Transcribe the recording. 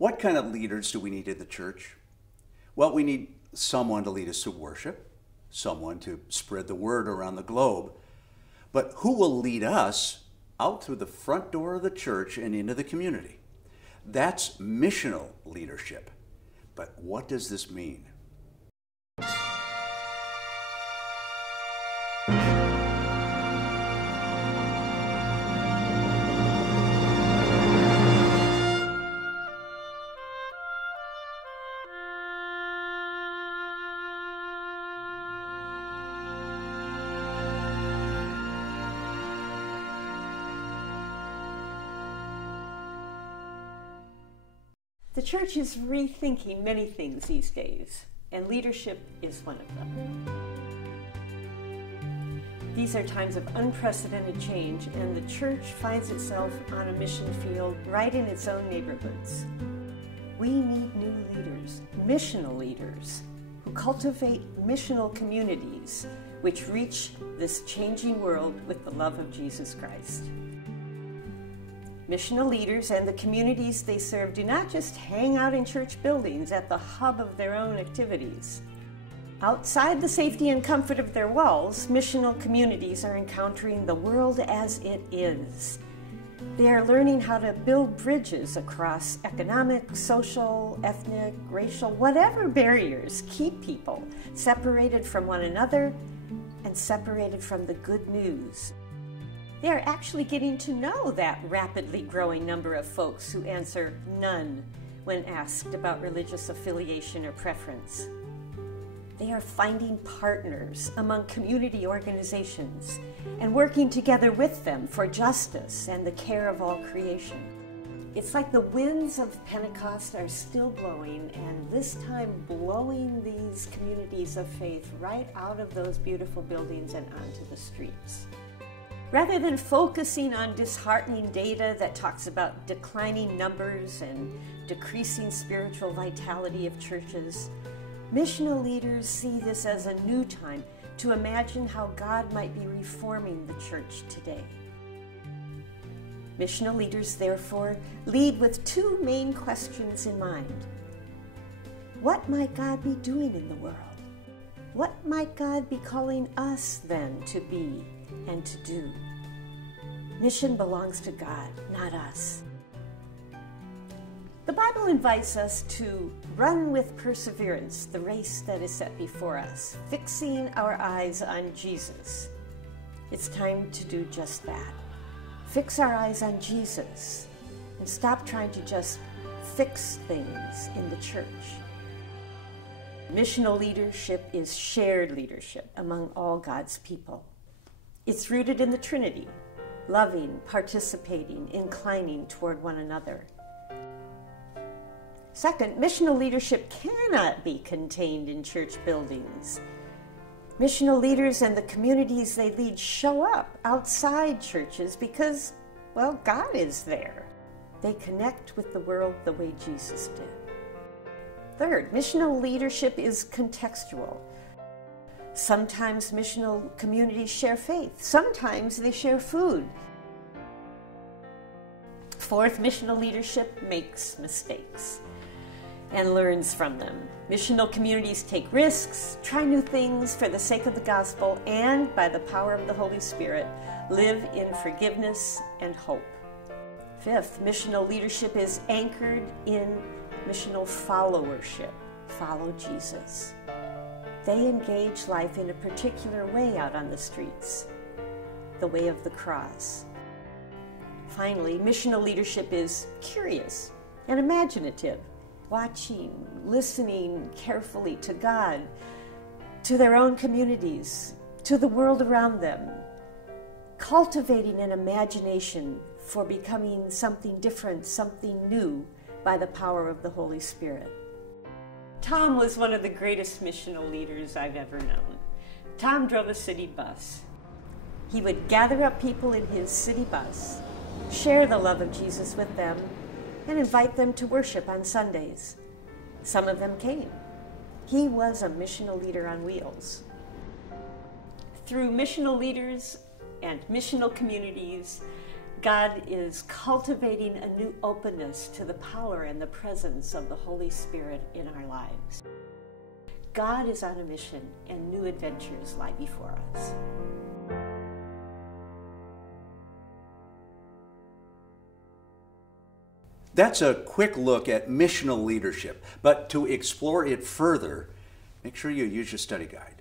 What kind of leaders do we need in the church? Well, we need someone to lead us to worship, someone to spread the word around the globe. But who will lead us out through the front door of the church and into the community? That's missional leadership. But what does this mean? The church is rethinking many things these days, and leadership is one of them. These are times of unprecedented change, and the church finds itself on a mission field right in its own neighborhoods. We need new leaders, missional leaders, who cultivate missional communities which reach this changing world with the love of Jesus Christ. Missional leaders and the communities they serve do not just hang out in church buildings at the hub of their own activities. Outside the safety and comfort of their walls, missional communities are encountering the world as it is. They are learning how to build bridges across economic, social, ethnic, racial, whatever barriers keep people separated from one another and separated from the good news. They are actually getting to know that rapidly growing number of folks who answer none when asked about religious affiliation or preference. They are finding partners among community organizations and working together with them for justice and the care of all creation. It's like the winds of Pentecost are still blowing, and this time blowing these communities of faith right out of those beautiful buildings and onto the streets. Rather than focusing on disheartening data that talks about declining numbers and decreasing spiritual vitality of churches, missional leaders see this as a new time to imagine how God might be reforming the church today. Missional leaders, therefore, lead with two main questions in mind. What might God be doing in the world? What might God be calling us then to be and to do? Mission belongs to God, not us. The Bible invites us to run with perseverance the race that is set before us, fixing our eyes on Jesus. It's time to do just that. Fix our eyes on Jesus and stop trying to just fix things in the church. Missional leadership is shared leadership among all God's people. It's rooted in the Trinity, loving, participating, inclining toward one another. Second, missional leadership cannot be contained in church buildings. Missional leaders and the communities they lead show up outside churches because, well, God is there. They connect with the world the way Jesus did. Third, missional leadership is contextual. Sometimes missional communities share faith. Sometimes they share food. Fourth, missional leadership makes mistakes and learns from them. Missional communities take risks, try new things for the sake of the gospel, and by the power of the Holy Spirit, live in forgiveness and hope. Fifth, missional leadership is anchored in missional followership. Follow Jesus. They engage life in a particular way out on the streets, the way of the cross. Finally, missional leadership is curious and imaginative, watching, listening carefully to God, to their own communities, to the world around them, cultivating an imagination for becoming something different, something new by the power of the Holy Spirit. Tom was one of the greatest missional leaders I've ever known. Tom drove a city bus. He would gather up people in his city bus, share the love of Jesus with them, and invite them to worship on Sundays. Some of them came. He was a missional leader on wheels. Through missional leaders and missional communities, God is cultivating a new openness to the power and the presence of the Holy Spirit in our lives. God is on a mission, and new adventures lie before us. That's a quick look at missional leadership, but to explore it further, make sure you use your study guide.